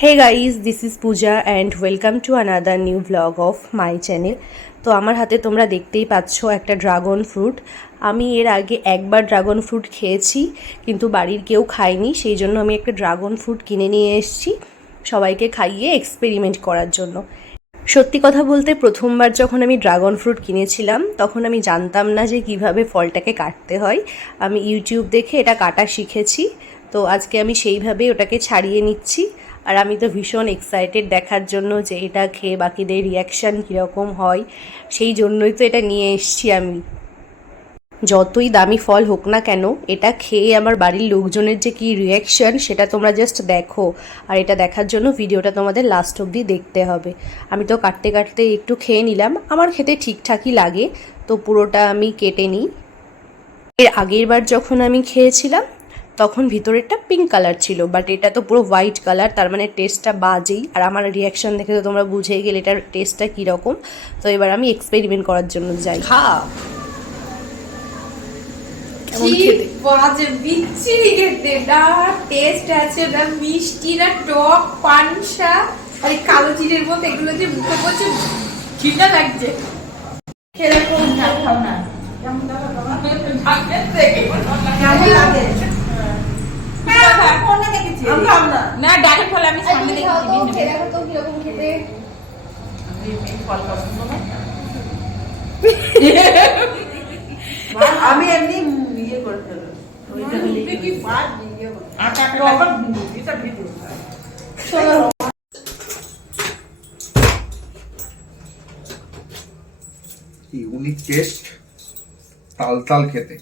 Hey guys, this is Pooja and welcome to another new vlog of my channel. তো আমার হাতে তোমরা দেখতেই পাচ্ছ একটা ড্রাগন ফ্রুট। আমি এর আগে একবার ড্রাগন ফ্রুট খেয়েছি, কিন্তু বাড়ির কেউ খায়নি, সেই জন্য আমি একটা ড্রাগন ফ্রুট কিনে নিয়ে এসেছি সবাইকে খাইয়ে এক্সপেরিমেন্ট করার জন্য। সত্যি কথা বলতে প্রথমবার যখন আমি ড্রাগন ফ্রুট কিনেছিলাম তখন আমি জানতাম না যে কিভাবে ফলটাকে কাটতে হয়। আমি ইউটিউব দেখে এটা কাটা শিখেছি। তো আজকে আমি সেইভাবেই ওটাকে ছাড়িয়ে নিচ্ছি। আর আমি তো ভীষণ এক্সাইটেড দেখার জন্য যে এটা খেয়ে বাকিদের রিয়াকশান কীরকম হয়, সেই জন্যই তো এটা নিয়ে এসেছি আমি। যতই দামি ফল হোক না কেন, এটা খেয়ে আমার বাড়ির লোকজনের যে কী রিয়াকশান সেটা তোমরা জাস্ট দেখো। আর এটা দেখার জন্য ভিডিওটা তোমাদের লাস্ট অবধি দেখতে হবে। আমি তো কাটতে কাটতে একটু খেয়ে নিলাম, আমার খেতে ঠিকঠাকই লাগে, তো পুরোটা আমি কেটে নিই। এর আগের বার যখন আমি খেয়েছিলাম তখন ভিতরেরটা পিঙ্ক কালার ছিল, বাট এটা তো পুরো হোয়াইট কালার, তার মানে টেস্টটা বাজেই। আর আমার রিয়াকশান দেখে তো তোমরা বুঝেই গেলে এটার টেস্টটা কীরকম। তো এবার আমি এক্সপেরিমেন্ট করার জন্য যাই। বাজে বিচ্ছিরি খেতে, না টেস্ট আছে, না মিষ্টি, না টক, পানসা, আর এই কালো জিরের মতো এগুলো যে মুখে পড়ছে ঘৃণা লাগছে। খেলে কোন খাও না না ডাকে ফল আমি সামনে দেখি আমি এমনি ইয়ে করে ফেলবো। ইউনিক টেস্ট, তাল তাল খেতে।